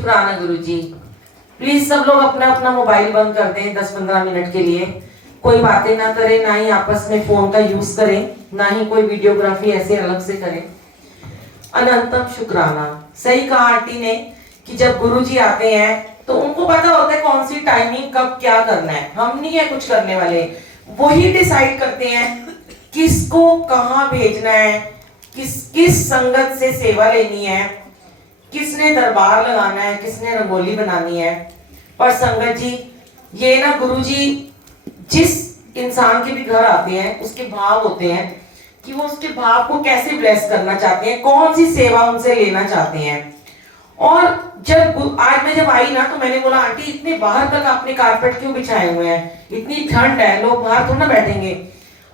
शुक्राना गुरुजी। प्लीज सब लोग अपना अपना मोबाइल बंद कर दें 10-15 मिनट के लिए। कोई बातें ना करें, ना ही आपस में फोन का यूज करें, ना ही कोई वीडियोग्राफी ऐसे अलग से करें। अनंतम शुक्राना। सही कहा आंटी ने कि जब गुरुजी आते हैं तो उनको पता होता है कौन सी टाइमिंग कब क्या करना है। हम नहीं है कुछ करने वाले, वही डिसाइड करते हैं किसको कहाँ भेजना है, किस संगत से सेवा लेनी है, किसने दरबार लगाना है, किसने रंगोली बनानी है। पर संगत जी, ये ना गुरुजी जिस इंसान के भी घर आते हैं उसके भाव होते हैं कि वो उसके भाव को कैसे ब्लेस करना चाहते हैं, कौन सी सेवा उनसे लेना चाहते हैं। और जब आज मैं जब आई ना तो मैंने बोला आंटी इतने बाहर तक आपने कारपेट क्यों बिछाए हुए हैं, इतनी ठंड है, लोग बाहर थोड़ा ना बैठेंगे।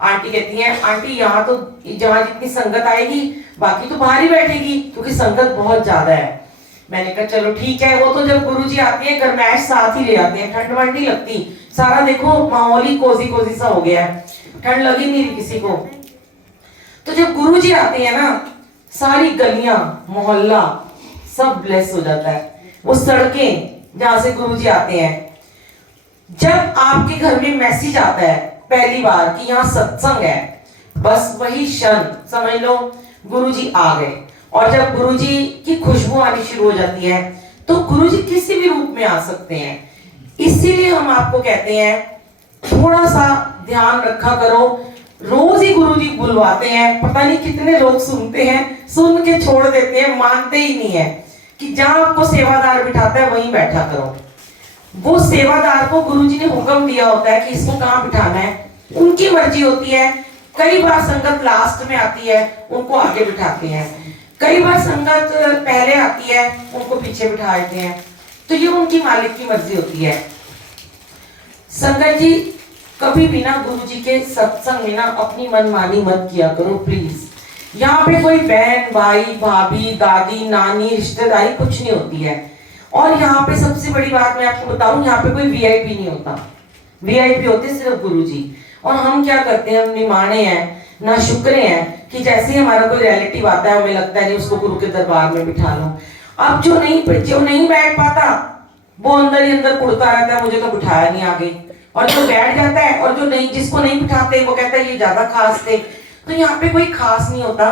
आंटी कहती हैं आंटी यहाँ तो जहाँ जितनी संगत आएगी बाकी तो बाहर ही बैठेगी क्योंकि संगत बहुत ज्यादा है। मैंने कहा चलो ठीक है। वो तो जब गुरुजी आते हैं गरमैश साथ ही ले आते हैं, ठंड वंड नहीं लगती। सारा देखो माहौल ही कोजी कोजी सा हो गया है, ठंड लगी नहीं किसी को। तो जब गुरुजी आते हैं ना सारी गलियां मोहल्ला सब ब्लेस हो जाता है। वो सड़कें जहां से गुरुजी आते हैं, जब आपके घर में मैसेज आता है पहली बार कि यहाँ सत्संग है, बस वही क्षण समझ लो गुरुजी आ गए। और जब गुरुजी की खुशबू आनी शुरू हो जाती है तो गुरुजी किसी भी रूप में आ सकते हैं। इसीलिए हम आपको कहते हैं थोड़ा सा ध्यान रखा करो। रोज ही गुरुजी बुलवाते हैं, पता नहीं कितने लोग सुनते हैं, सुन के छोड़ देते हैं, मानते ही नहीं है कि जहां आपको सेवादार बिठाता है वहीं बैठा करो। वो सेवादार को गुरुजी ने हुक्म दिया होता है कि इसको कहाँ बिठाना है, उनकी मर्जी होती है। कई बार संगत लास्ट में आती है, उनको आगे बिठाते हैं। कई बार संगत पहले आती है, उनको पीछे बिठा देते हैं। तो ये उनकी मालिक की मर्जी होती है। संगत जी कभी भी ना गुरुजी के सत्संग में ना अपनी मनमानी मत किया करो प्लीज। यहाँ पे कोई बहन भाई भाभी दादी नानी रिश्तेदारी कुछ नहीं होती है। और यहाँ पे सबसे बड़ी बात मैं आपको बताऊं, यहाँ पे कोई वीआईपी नहीं होता। वीआईपी होते सिर्फ गुरुजी। और हम क्या करते हैं, हम निमाणे हैं ना शुक्रे हैं कि जैसे ही हमारा कोई रिलेटिव आता है हमें लगता है नहीं उसको गुरु के दरबार में बिठा लो। अब जो नहीं बैठ पाता वो अंदर ही अंदर कुड़ता रहता है, मुझे तो बिठाया नहीं आगे। और जो बैठ जाता है और जो नहीं, जिसको नहीं बिठाते वो कहता है ये ज्यादा खास थे। तो यहाँ पे कोई खास नहीं होता।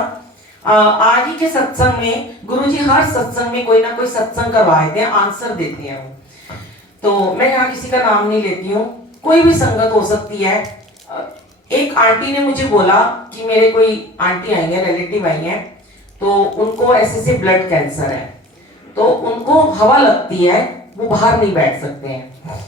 आज ही के सत्संग में गुरुजी हर सत्संग में कोई ना कोई सत्संग करवा देते हैं, आंसर देते हैं वो। तो मैं यहाँ किसी का नाम नहीं लेती हूँ, कोई भी संगत हो सकती है। एक आंटी ने मुझे बोला कि मेरे कोई आंटी आई है, रिलेटिव आई है, तो उनको ऐसे ब्लड कैंसर है, तो उनको हवा लगती है, वो बाहर नहीं बैठ सकते हैं।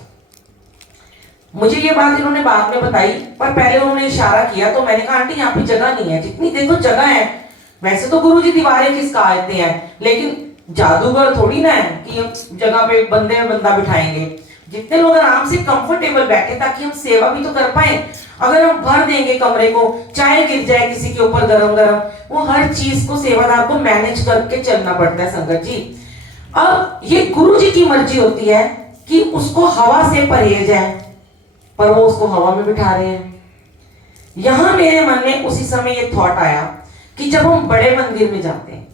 मुझे ये बात इन्होंने बाद में बताई, पर पहले उन्होंने इशारा किया। तो मैंने कहा आंटी यहाँ पे जगह नहीं है, जितनी देखो जगह है। वैसे तो गुरुजी दीवारें किसका आते हैं, लेकिन जादूगर थोड़ी ना है कि जगह पे बंदे में बंदा बिठाएंगे। जितने लोग आराम से कंफर्टेबल बैठे ताकि हम सेवा भी तो कर पाए। अगर हम भर देंगे कमरे को, चाहे गिर जाए किसी के ऊपर गरम गरम, वो हर चीज को सेवादार को मैनेज करके चलना पड़ता है संगत जी। अब ये गुरुजी की मर्जी होती है कि उसको हवा से परहेज है, पर वो उसको हवा में बिठा रहे हैं। यहां मेरे मन में उसी समय ये थॉट आया कि जब हम बड़े मंदिर में जाते हैं,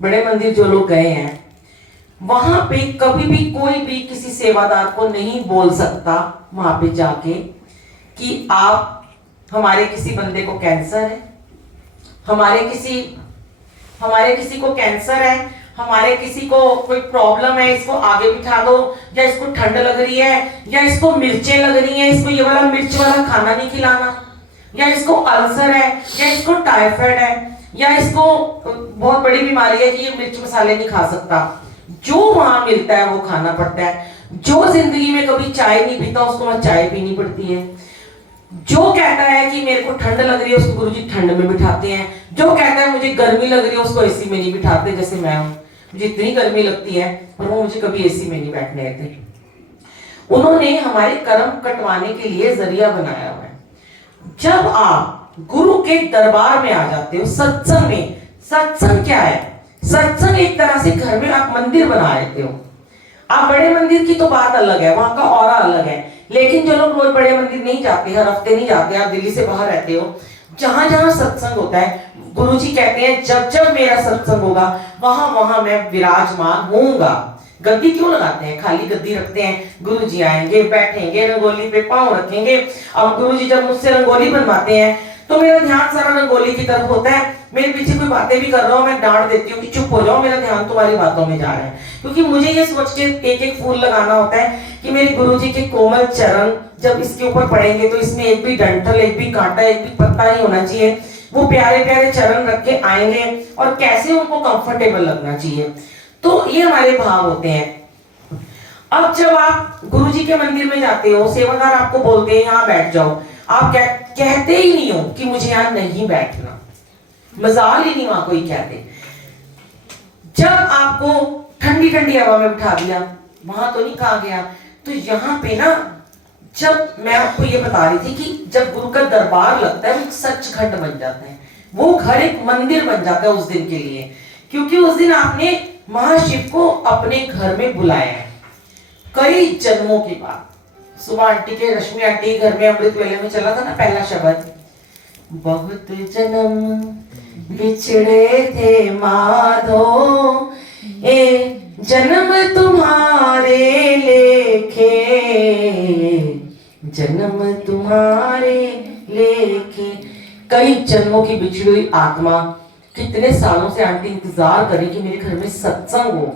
बड़े मंदिर जो लोग गए हैं, वहां पे कभी भी कोई भी किसी सेवादार को नहीं बोल सकता वहां पे जाके कि आप, हमारे किसी बंदे को कैंसर है, हमारे किसी को कैंसर है, हमारे किसी को कोई प्रॉब्लम है, इसको आगे बिठा दो, या इसको ठंड लग रही है, या इसको मिर्चें लग रही हैं, इसको ये वाला मिर्च वाला खाना नहीं खिलाना, या इसको अल्सर है, या इसको टाइफाइड है, या इसको बहुत बड़ी बीमारी है कि ये मिर्च मसाले नहीं खा सकता। जो वहां मिलता है वो खाना पड़ता है। जो जिंदगी में कभी चाय नहीं पीता उसको वहां चाय पीनी पड़ती है। जो कहता है कि मेरे को ठंड लग रही है उसको गुरुजी ठंड में बिठाते हैं। जो कहता है मुझे गर्मी लग रही है उसको एसी में नहीं बिठाते। जैसे मैं हूं, मुझे इतनी गर्मी लगती है पर वो मुझे कभी एसी में नहीं बैठने देते। उन्होंने हमारे कर्म कटवाने के लिए जरिया बनाया हुआ है। जब आप गुरु के दरबार में आ जाते हो सत्संग में, सत्संग क्या है? सत्संग एक तरह से घर में आप मंदिर बना लेते हो। आप बड़े मंदिर की तो बात अलग है, वहां का ऑरा अलग है। लेकिन जो लोग रोज बड़े मंदिर नहीं जाते, हर हफ्ते नहीं जाते, आप दिल्ली से बाहर रहते हो, जहां जहां सत्संग होता है, गुरुजी कहते हैं जब जब मेरा सत्संग होगा वहां वहां मैं विराजमान होऊंगा। गद्दी क्यों लगाते हैं? खाली गद्दी रखते हैं, गुरुजी आएंगे, बैठेंगे, रंगोली पे पांव रखेंगे। अब गुरुजी जब मुझसे रंगोली बनवाते हैं तो मेरा ध्यान सारा रंगोली की तरफ होता है। मेरे पीछे कोई बातें भी कर रहा हूँ, मैं डांट देती हूँ कि चुप हो जाओ, मेरा ध्यान तुम्हारी बातों में जा रहा है। क्योंकि मुझे ये सोच के एक एक फूल लगाना होता है कि मेरे गुरुजी के कोमल चरण जब इसके ऊपर पड़ेंगे तो इसमें एक भी डंठल, एक भी कांटा, एक भी पत्ता नहीं होना चाहिए। वो प्यारे प्यारे चरण रख के आएंगे और कैसे उनको कंफर्टेबल लगना चाहिए। तो ये हमारे भाव होते हैं। अब जब आप गुरुजी के मंदिर में जाते हो, सेवादार आपको बोलते हैं यहाँ बैठ जाओ, आप कहते ही नहीं हो कि मुझे यहाँ नहीं बैठना, मजाल ही नहीं वहां कोई कहते। जब आपको ठंडी ठंडी हवा में बिठा दिया, वहां तो नहीं कहा गया। तो यहाँ पे ना, जब मैं आपको ये बता रही थी कि जब गुरु का दरबार लगता है वो एक सचखंड बन जाता है, वो घर एक मंदिर बन जाता है उस दिन के लिए। क्योंकि उस दिन आपने महाशिव को अपने घर में बुलाया है कई जन्मों के बाद। सुबह आंटी के, रश्मि आंटी के घर में अमृत वेले में चला था ना पहला शब्द, बहुत जन्म बिछड़े थे माधो, ए जन्म तुम्हारे लेखे, जन्म तुम्हारे लेखे। कई जन्मों की बिछड़ी हुई आत्मा कितने सालों से आंटी इंतजार करे कि मेरे घर में सत्संग हो।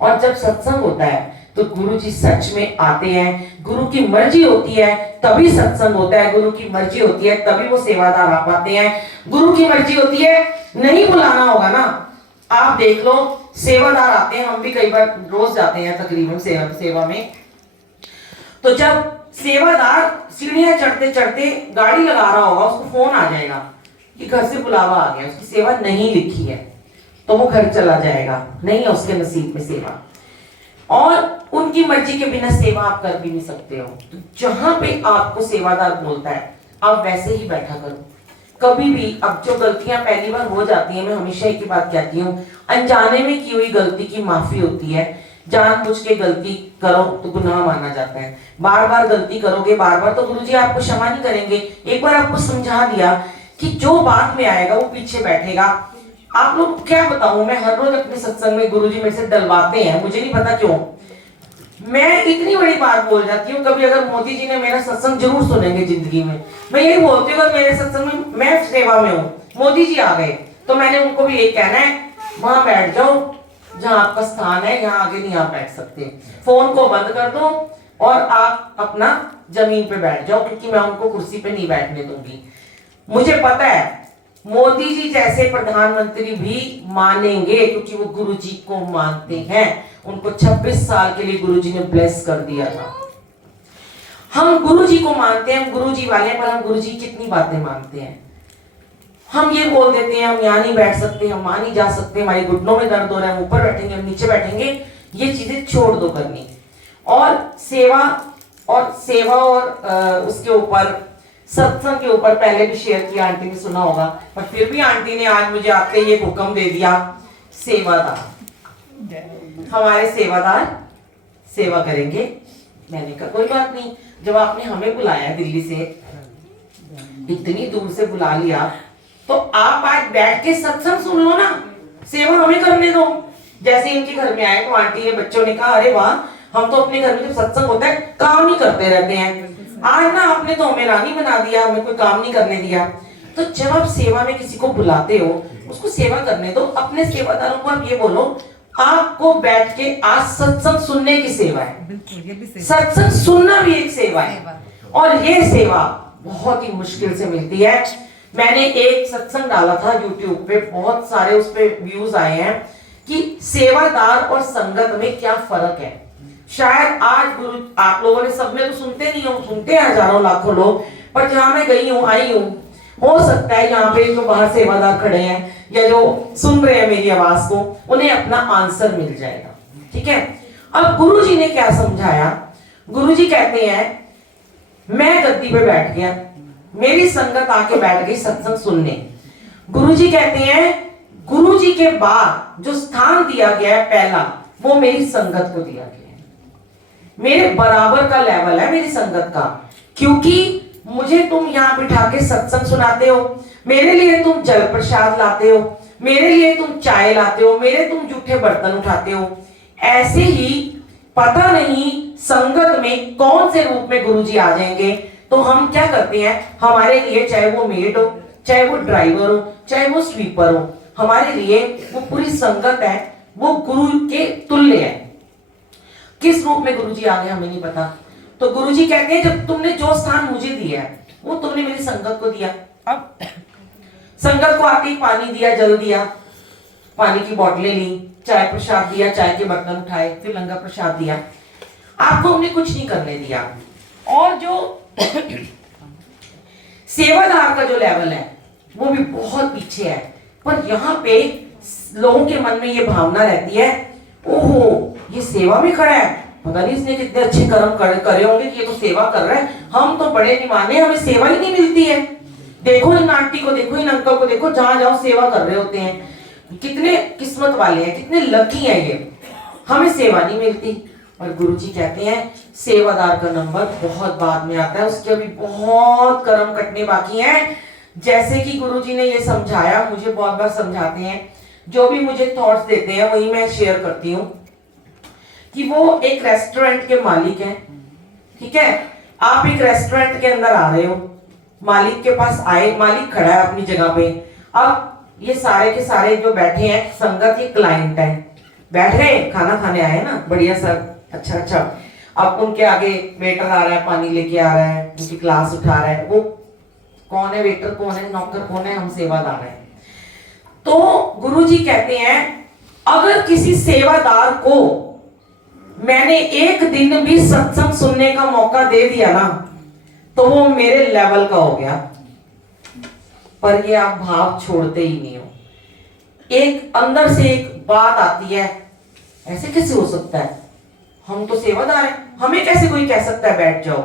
और जब सत्संग होता है तो गुरु जी सच में आते हैं। गुरु की मर्जी होती है तभी सत्संग होता है, गुरु की मर्जी होती है तभी वो सेवादार आ पाते हैं। गुरु की मर्जी होती है नहीं बुलाना होगा ना, आप देख लो सेवादार आते हैं, हम भी कई बार रोज जाते हैं तकरीबन सेवा में। तो जब सेवादार सीढ़ियां चढ़ते चढ़ते गाड़ी लगा रहा होगा, उसको फोन आ जाएगा कि घर से बुलावा आ गया, उसकी सेवा नहीं लिखी है, तो वो घर चला जाएगा, नहीं है उसके नसीब में सेवा। और उनकी मर्जी के बिना सेवा आप कर भी नहीं सकते हो। तो जहां पे आपको सेवादार बोलता है आप वैसे ही बैठा करो कभी भी। अब जो गलतियां पहली बार हो जाती हैं, मैं हमेशा एक ही बात कहती हूँ, अनजाने में की हुई गलती की माफी होती है। जानबूझ के गलती करो तो गुनाह माना जाता है। बार बार गलती करोगे बार बार, तो गुरुजी आपको क्षमा नहीं करेंगे। एक बार आपको समझा दिया कि जो बाद में आएगा वो पीछे बैठेगा। आप लोग क्या बताऊं, मैं हर रोज अपने सत्संग में गुरुजी मेरे से डलवाते हैं, मुझे नहीं पता क्यों। मैं इतनी बड़ी बात बोल जाती हूँ, कभी अगर मोदी जी ने मेरा सत्संग जरूर सुनेंगे जिंदगी में, मैं यही बोलती हूँ मेरे सत्संग में मैं सेवा में हूँ, मोदी जी आ गए तो मैंने उनको भी यही कहना है, वहां बैठ जाओ जहां आपका स्थान है, यहाँ आगे नहीं आप बैठ सकते। फोन को बंद कर दो और आप अपना जमीन पे बैठ जाओ, क्योंकि मैं उनको कुर्सी पे नहीं बैठने दूंगी। मुझे पता है मोदी जी जैसे प्रधानमंत्री भी मानेंगे, क्योंकि वो गुरु जी को मानते हैं। उनको 26 साल के लिए गुरु जी ने ब्लेस कर दिया था। हम गुरु जी को मानते हैं, हम गुरु जी वाले, पर हम गुरु जी कितनी बातें मानते हैं। हम ये बोल देते हैं हम यहाँ नहीं बैठ सकते, हम वहां नहीं जा सकते, हमारे घुटनों में दर्द हो रहा है, हम ऊपर बैठेंगे, हम नीचे बैठेंगे। ये चीजें छोड़ दो करनी। और सेवा और उसके ऊपर सत्संग के ऊपर पहले भी शेयर किया, आंटी ने सुना होगा, पर फिर भी आंटी ने आज मुझे आते ही एक हुक्म दे दिया, सेवादार, हमारे सेवादार सेवा करेंगे। मैंने कहा कोई बात नहीं, जब आपने हमें बुलाया दिल्ली से, इतनी दूर से बुला लिया, तो आप आज बैठ के सत्संग सुन लो ना, सेवा हमें करने दो। जैसे इनके घर में आए तो आंटी ने, बच्चों ने कहा अरे वाह, हम तो अपने घर में जब सत्संग होता है काम ही करते रहते हैं, आज ना आपने तो हमें रानी बना दिया, हमें कोई काम नहीं करने दिया। तो जब आप सेवा में किसी को बुलाते हो, उसको सेवा करने दो। अपने सेवादारों को आप ये बोलो, आपको बैठ के आज सत्संग सुनने की सेवा है। सत्संग सुनना भी एक सेवा है, और ये सेवा बहुत ही मुश्किल से मिलती है। मैंने एक सत्संग डाला था यूट्यूब पे, बहुत सारे उस पे व्यूज आए हैं कि सेवादार और संगत में क्या फर्क है। शायद आज गुरु आप लोगों ने, सब में तो सुनते नहीं हो, सुनते हैं हजारों लाखों लोग, पर जहां मैं गई हूँ, आई हूँ, हो सकता है यहाँ पे जो बाहर सेवादार खड़े हैं या जो सुन रहे हैं मेरी आवाज को, उन्हें अपना आंसर मिल जाएगा। ठीक है। अब गुरुजी ने क्या समझाया, गुरुजी कहते हैं मैं गद्दी पे बैठ गया, मेरी संगत आके बैठ गई सत्संग सुनने। गुरुजी कहते हैं गुरुजी के बाद जो स्थान दिया गया है पहला, वो मेरी संगत को दिया गया है। मेरे बराबर का लेवल है मेरी संगत का, क्योंकि मुझे तुम यहाँ बिठा के सत्संग सुनाते हो, मेरे लिए तुम जल प्रसाद लाते हो, मेरे लिए तुम चाय लाते हो, मेरे तुम जूठे बर्तन उठाते हो। ऐसे ही पता नहीं संगत में कौन से रूप में गुरुजी आ जाएंगे, तो हम क्या करते हैं, हमारे लिए चाहे वो मेड हो, चाहे वो ड्राइवर हो, चाहे वो स्वीपर हो, हमारे लिए वो पूरी संगत है, वो गुरु के तुल्य है। किस रूप में गुरुजी आ गए हमें नहीं पता। तो गुरुजी कहते हैं जब तुमने जो स्थान मुझे दिया है वो तुमने मेरी संगत को दिया। अब संगत को आके पानी दिया, जल दिया, पानी की बोतलें ली, चाय प्रसाद दिया, चाय के बर्तन उठाए, फिर लंगर प्रसाद दिया, आपको हमने कुछ नहीं करने दिया। और जो सेवादार का जो लेवल है वो भी बहुत पीछे है, पर यहाँ पे लोगों के मन में ये भावना रहती है, ओहो ये सेवा में खड़ा है, पता नहीं इसने कितने अच्छे कर्म करे होंगे कि ये तो सेवा कर रहा है, हम तो बड़े निमाने, हमें सेवा ही नहीं मिलती है। देखो इन आंटी को देखो, इन अंकल को देखो, जहां जाओ सेवा कर रहे होते हैं, कितने किस्मत वाले हैं, कितने लकी हैं ये, हमें सेवा नहीं मिलती। और गुरुजी कहते हैं सेवादार का नंबर बहुत बाद में आता है, उसके अभी बहुत कर्म कटने बाकी हैं। जैसे कि गुरुजी ने ये समझाया, मुझे बहुत बार समझाते हैं, जो भी मुझे थॉट्स देते हैं वही मैं शेयर करती हूँ, कि वो एक रेस्टोरेंट के मालिक हैं, ठीक है, आप एक रेस्टोरेंट के अंदर आ रहे हो, मालिक के पास आए, मालिक खड़ा है अपनी जगह पे, अब ये सारे के सारे जो बैठे हैं संगत, ये क्लाइंट है, बैठ गए खाना खाने आए ना, बढ़िया सब अच्छा अच्छा, अब उनके आगे वेटर आ रहा है, पानी लेके आ रहा है, उनकी क्लास उठा रहा है, वो कौन है, वेटर कौन है, नौकर कौन है, हम सेवादार हैं। तो गुरुजी कहते हैं अगर किसी सेवादार को मैंने एक दिन भी सत्संग सुनने का मौका दे दिया ना, तो वो मेरे लेवल का हो गया। पर ये आप भाव छोड़ते ही नहीं हो, एक अंदर से एक बात आती है, ऐसे कैसे हो सकता है, हम तो सेवादार हैं, हमें कैसे कोई कह सकता है बैठ जाओ।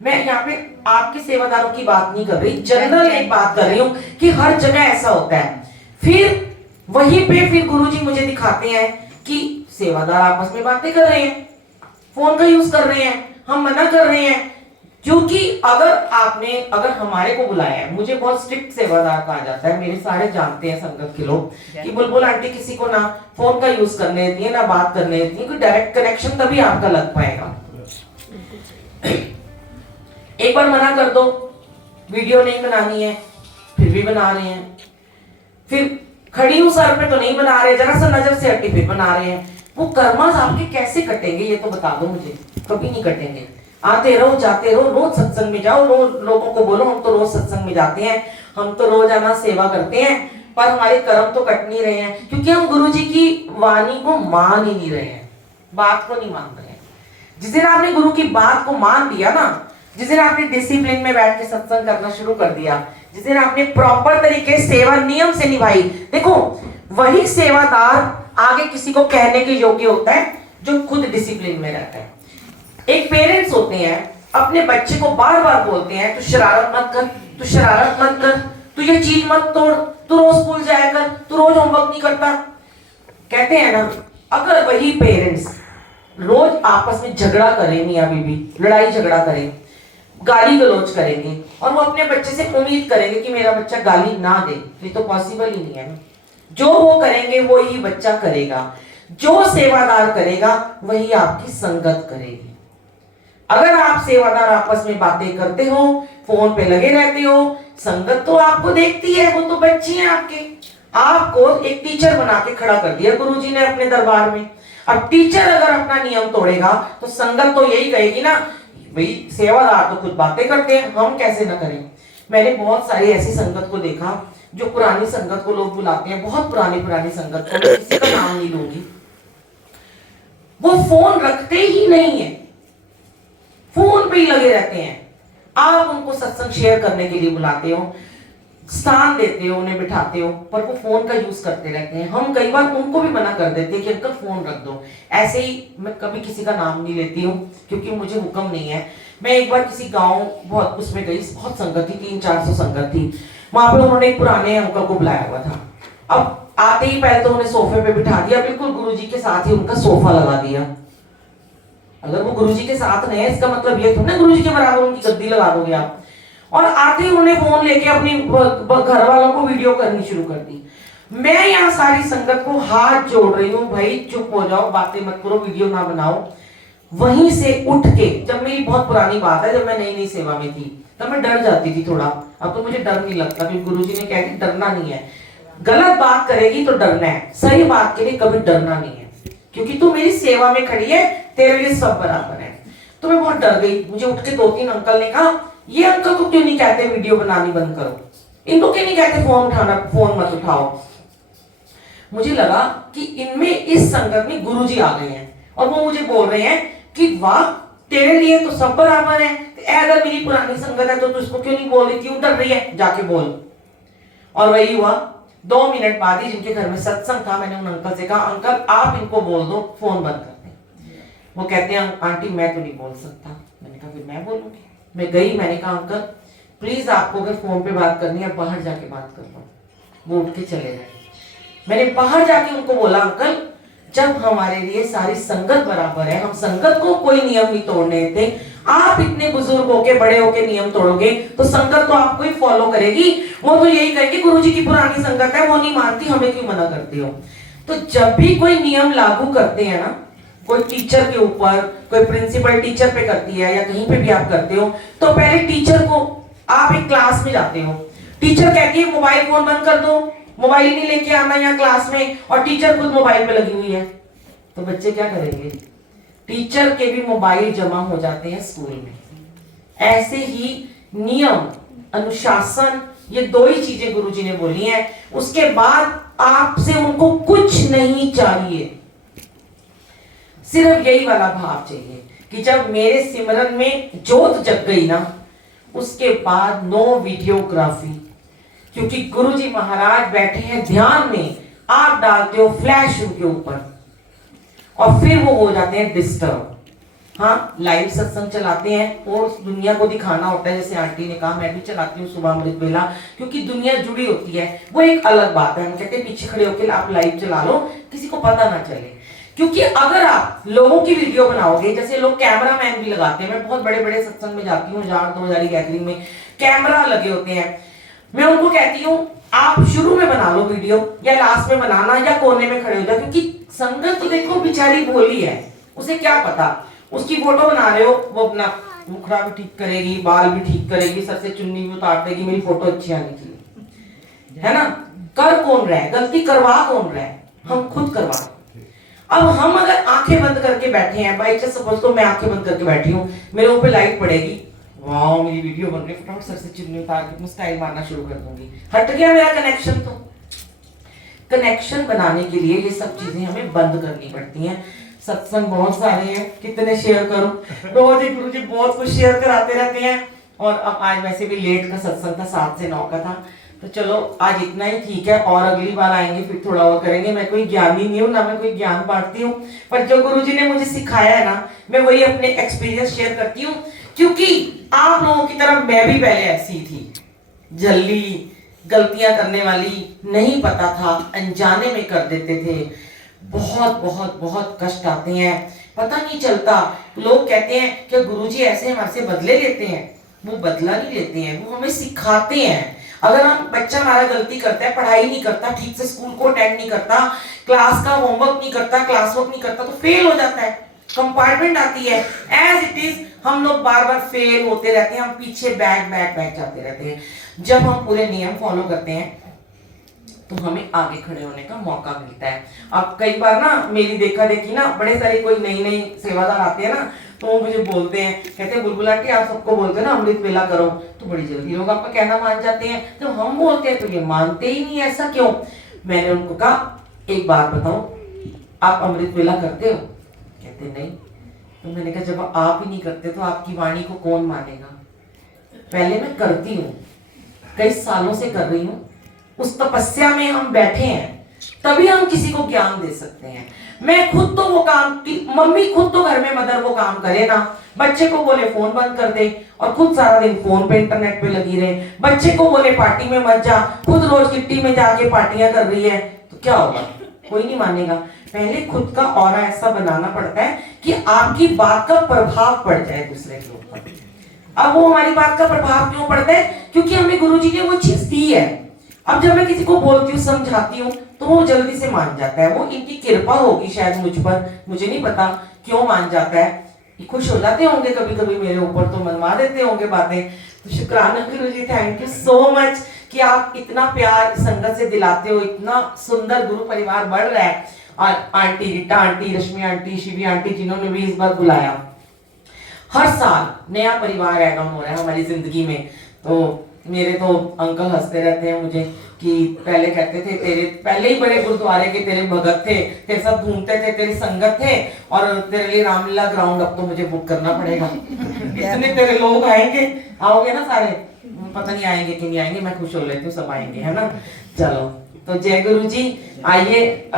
मैं यहाँ पे आपके सेवादारों की बात नहीं कर रही, जनरल एक बात कर रही हूँ कि हर जगह ऐसा होता है। फिर वहीं पे फिर गुरुजी मुझे दिखाते हैं कि सेवादार आपस में बातें कर रहे हैं, फोन का यूज कर रहे हैं, हम मना कर रहे हैं, क्योंकि अगर हमारे को बुलाया है, मुझे बहुत स्ट्रिक्ट सेवादार कहा जाता है, मेरे सारे जानते हैं संगत के लोग कि बुलबुल आंटी किसी को ना फोन का यूज करने देती है, ना बात करने देती है, क्योंकि डायरेक्ट कनेक्शन तभी आपका लग पाएगा। एक बार मना कर दो, वीडियो नहीं बनानी है, फिर भी बना रहे हैं, फिर खड़ी हूं सर पे तो नहीं बना रहे, जरा सा नजर से हटी फिर बना रहे हैं। वो कर्मास आपके कैसे कटेंगे ये तो बता दो मुझे, कभी नहीं कटेंगे। आते रहो, जाते रहो, रोज सत्संग में जाओ, रोज लोगों को बोलो हम तो रोज सत्संग में जाते हैं, हम तो रोजाना सेवा करते हैं, पर हमारे कर्म तो कट नहीं रहे हैं, क्योंकि हम गुरुजी की वाणी को मान ही नहीं रहे हैं, बात को नहीं मान रहे हैं। जिस दिन आपने गुरु की बात को मान लिया ना, जिस दिन आपने डिसिप्लिन में बैठ के सत्संग करना शुरू कर दिया, जिस दिन आपने प्रॉपर तरीके सेवा नियम से निभाई, देखो वही सेवादार आगे किसी को कहने के योग्य होता है जो खुद डिसिप्लिन में रहता है। एक पेरेंट्स होते हैं, अपने बच्चे को बार बार बोलते हैं तू शरारत मत कर, तू शरारत मत कर, तू ये चीज मत तोड़, तू रोज स्कूल जाया कर, तू रोज होमवर्क नहीं करता। कहते हैं ना, अगर वही पेरेंट्स रोज आपस में झगड़ा करें, मियां बीबी लड़ाई झगड़ा करें, गाली गलौज करेंगे, और वो अपने बच्चे से उम्मीद करेंगे कि मेरा बच्चा गाली ना दे, ये तो पॉसिबल ही नहीं है ना। जो वो करेंगे वो ही बच्चा करेगा, जो सेवादार करेगा वही आपकी संगत करेगी। अगर आप सेवादार आपस में बातें करते हो, फोन पे लगे रहते हो, संगत तो आपको देखती है, वो तो बच्चे हैं आपके। आपको एक टीचर बना के खड़ा कर दिया गुरुजी ने अपने दरबार में। अब टीचर अगर अपना नियम तोड़ेगा तो संगत तो यही कहेगी ना, भाई सेवादार तो खुद बातें करते हैं, हम कैसे ना करें। मैंने बहुत सारी ऐसी संगत को देखा जो पुरानी संगत को लोग बुलाते हैं, बहुत पुरानी संगत को, मैं किसी का नाम नहीं लूंगी, वो फोन रखते ही नहीं है, फोन पे ही लगे रहते हैं। आप उनको सत्संग शेयर करने के लिए बुलाते हो, स्थान देते हो, उन्हें बिठाते हो, पर वो फोन का यूज करते रहते हैं। हम कई बार उनको भी मना कर देते हैं कि अंकल फोन रख दो। ऐसे ही मैं कभी किसी का नाम नहीं लेती हूँ क्योंकि मुझे हुक्म नहीं है। मैं एक बार किसी गांव बहुत उसमें गई, बहुत संगत थी, 300-400 संगत थी। वहां पे उन्होंने एक पुराने अंकल को बुलाया हुआ था। अब आते ही पहले तो उन्हें सोफे पे बिठा दिया, बिल्कुल गुरुजी के साथ ही उनका सोफा लगा दिया। अगर वो गुरुजी के साथ नहीं है, इसका मतलब ये थोड़ा ना गुरुजी के बराबर उनकी गद्दी लगा दोगे आप। और आते ही उन्हें फोन लेके अपनी घर वालों को वीडियो करनी शुरू कर दी। मैं यहाँ सारी संगत को हाथ जोड़ रही हूँ, भाई चुप हो जाओ, बातें मत करो, वीडियो ना बनाओ। वहीं से उठ के, जब मेरी बहुत पुरानी बात है, जब मैं नई नई सेवा में थी तब मैं डर जाती थी थोड़ा। अब तो मुझे डर नहीं लगता, क्योंकि गुरुजी ने कहा कि डरना नहीं है। गलत बात करेगी तो डरना है, सही बात के लिए कभी डरना नहीं है, क्योंकि तू मेरी सेवा में खड़ी है, तेरे लिए सब बराबर है। तो मैं बहुत डर गई। मुझे उठ के 2-3 अंकल ने कहा, ये अंकल को क्यों नहीं कहते वीडियो बनानी बंद करो, इनको क्यों नहीं कहते फोन उठाना, फोन मत उठाओ। मुझे लगा कि इनमें इस संगत में गुरुजी आ गए हैं और वो मुझे बोल रहे हैं कि वाह, तेरे लिए तो सब बराबर है, अगर मेरी पुरानी संगत है तो तू इसको क्यों नहीं बोल रही, क्यों डर रही है, जाके बोल। और वही हुआ। 2 मिनट बाद ही, जिनके घर में सत्संग था, मैंने उन अंकल से कहा, अंकल आप इनको बोल दो फोन बंद कर दें। वो कहते हैं, आंटी मैं तो नहीं बोल सकता। मैंने कहा फिर मैं बोलूंगी। मैं गई, मैंने कहा अंकल प्लीज आपको अगर फोन पे बात करनी है बाहर जाके बात कर लो। वो उठ के चले गए। मैंने बाहर जाके उनको बोला, अंकल जब हमारे लिए सारी संगत बराबर है, हम संगत को कोई नियम नहीं तोड़ने देते, आप इतने बुजुर्ग होके बड़े होके नियम तोड़ोगे तो संगत तो आपको ही फॉलो करेगी। वो तो यही कहेगी गुरुजी की पुरानी संगत है, वो नहीं मानती, हमें क्यों मना करते हो। तो जब भी कोई नियम लागू करते हैं ना, कोई टीचर के ऊपर, कोई प्रिंसिपल टीचर पे करती है या कहीं पे भी आप करते हो, तो पहले टीचर को, आप एक क्लास में जाते हो, टीचर कहती है मोबाइल फोन बंद कर दो, मोबाइल नहीं लेके आना यहाँ क्लास में, और टीचर खुद मोबाइल पे लगी हुई है, तो बच्चे क्या करेंगे। टीचर के भी मोबाइल जमा हो जाते हैं स्कूल में। ऐसे ही नियम, अनुशासन, ये 2 ही चीजें गुरुजी ने बोली हैं। उसके बाद आपसे उनको कुछ नहीं चाहिए, सिर्फ यही वाला भाव चाहिए कि जब मेरे सिमरन में जोत जग गई ना, उसके बाद नो वीडियोग्राफी, क्योंकि गुरुजी महाराज बैठे हैं ध्यान में, आप डालते हो फ्लैश उनके ऊपर और फिर वो हो जाते हैं डिस्टर्ब। हाँ, लाइव सत्संग चलाते हैं और दुनिया को दिखाना होता है, जैसे आंटी ने कहा, मैं भी चलाती हूँ सुबह अमृत वेला, क्योंकि दुनिया जुड़ी होती है, वो एक अलग बात है। हम कहते हैं पीछे खड़े होकर आप लाइव चला लो, किसी को पता ना चले, क्योंकि अगर आप लोगों की वीडियो बनाओगे, जैसे लोग कैमरा मैन भी लगाते हैं, मैं बहुत बड़े बड़े सत्संग में जाती हूँ, 1000-2000 गैदरिंग में कैमरा लगे होते हैं, मैं उनको कहती हूँ आप शुरू में बना लो वीडियो, या लास्ट में बनाना, या कोने में खड़े हो जाओ, क्योंकि संगत तो देखो बेचारी भोली है, उसे क्या पता, उसकी फोटो बना रहे हो, वो अपना मुखड़ा भी ठीक करेगी, बाल भी ठीक करेगी, सर से चुन्नी भी उतार देगी, मेरी फोटो अच्छी आने के लिए, है ना। कर कौन रहा है, गलती करवा कौन रहा है, हम खुद करवा। अब हम अगर आंखें बंद करके बैठे हैं, बाई चांस सपोज तो मैं आंखें बंद करके बैठी हूँ, मेरे ऊपर लाइट पड़ेगी, वाह मेरी वीडियो बन रही है, फटाफट सर से चुन्नी उतार के स्टाइल मारना शुरू कर दूंगी, हट गया मेरा कनेक्शन। तो कनेक्शन बनाने के लिए ये सब चीजें हमें बंद करनी पड़ती हैं। सत्संग बहुत सारे हैं, कितने शेयर करूं, रोज एक गुरुजी बहुत कुछ शेयर कराते रहते हैं। और अब आज वैसे भी लेट का सत्संग था, 7 से 9 का था, तो चलो आज इतना ही ठीक है, और अगली बार आएंगे फिर थोड़ा और करेंगे। मैं कोई ज्ञानी नहीं हूँ, ना मैं कोई ज्ञान बांटती हूँ, पर जो गुरुजी ने मुझे सिखाया है ना, मैं वही अपने एक्सपीरियंस शेयर करती हूँ, क्योंकि आप लोगों की तरफ मैं भी पहले ऐसी थी, जल्दी गलतियां करने वाली, नहीं पता था, अनजाने में कर देते थे, बहुत बहुत बहुत कष्ट आते हैं, पता नहीं चलता। लोग कहते हैं कि गुरुजी ऐसे हमारे से बदले लेते हैं, वो बदला नहीं लेते हैं, वो हमें सिखाते हैं। अगर हम, बच्चा हमारा गलती करता है, पढ़ाई नहीं करता, ठीक से स्कूल को अटेंड नहीं करता, क्लास का होमवर्क नहीं करता, क्लास वर्क नहीं करता, तो फेल हो जाता है, कंपार्टमेंट आती है, एज इट इज हम लोग बार बार फेल होते रहते हैं, हम पीछे बैक जाते रहते हैं। जब हम पूरे नियम फॉलो करते हैं तो हमें आगे खड़े होने का मौका मिलता है। अब कई बार ना मेरी देखा देखी ना, बड़े सारे कोई नई नई सेवादार आते हैं ना, तो वो मुझे बोलते हैं, कहते हैं बुलबुल आंटी आप सबको बोलते हैं ना अमृत वेला करो, तो बड़ी जल्दी लोग आपका कहना मान जाते हैं, तो हम बोलते हैं तो ये मानते ही नहीं, ऐसा क्यों। मैंने उनको कहा एक बात बताओ, आप अमृत वेला करते हो, कहते नहीं। तो मैंने कहा जब आप ही नहीं करते तो आपकी वाणी को कौन मानेगा। पहले मैं करती हूँ, कई सालों से कर रही हूँ, उस तपस्या में हम बैठे हैं, तभी हम किसी को ज्ञान दे सकते हैं। मैं खुद तो वो काम, मम्मी खुद तो घर में मदर वो काम करे ना, बच्चे को बोले फोन बंद कर दे और खुद सारा दिन फोन पे इंटरनेट पे लगी रहे, बच्चे को बोले पार्टी में मत जा, खुद रोज किट्टी में जाके पार्टियां कर रही है, तो क्या होगा, कोई नहीं मानेगा। पहले खुद का ऑरा ऐसा बनाना पड़ता है कि आपकी बात का प्रभाव पड़ जाए दूसरे के ऊपर। अब वो हमारी बात का प्रभाव क्यों पड़ता है, क्योंकि हमें गुरुजी ने वो चीज दी है, अब जब मैं किसी को बोलती हूँ, समझाती हूँ, तो वो जल्दी से मान जाता है। वो इनकी कृपा होगी शायद मुझ पर, मुझे नहीं पता क्यों मान जाता है। खुश हो जाते होंगे कभी कभी मेरे ऊपर, तो मनवा देते होंगे बातें। तो शुक्राना गुरु जी, थैंक यू सो मच कि आप इतना प्यार संगत से दिलाते हो। इतना सुंदर गुरु परिवार बढ़ रहा है। और आंटी रीटा आंटी, रश्मि आंटी, शिवी आंटी, जिन्होंने भी इस बार बुलाया, हर साल नया परिवार ऐड ऑन हो रहा है हमारी जिंदगी में। तो मेरे तो अंकल हंसते रहते हैं मुझे कि पहले कहते थे तेरे पहले ही बड़े गुरुद्वारे के तेरे भगत थे, तेरे साथ घूमते थे, तेरी संगत थे, और तेरे लिए रामलीला ग्राउंड अब तो मुझे बुक करना पड़ेगा। इतने तेरे लोग आएंगे, आओगे ना सारे? पता नहीं आएंगे कि नहीं आएंगे, मैं खुश हो लेती हूँ सब आएंगे, है ना। चलो, तो जय गुरु जी। आइए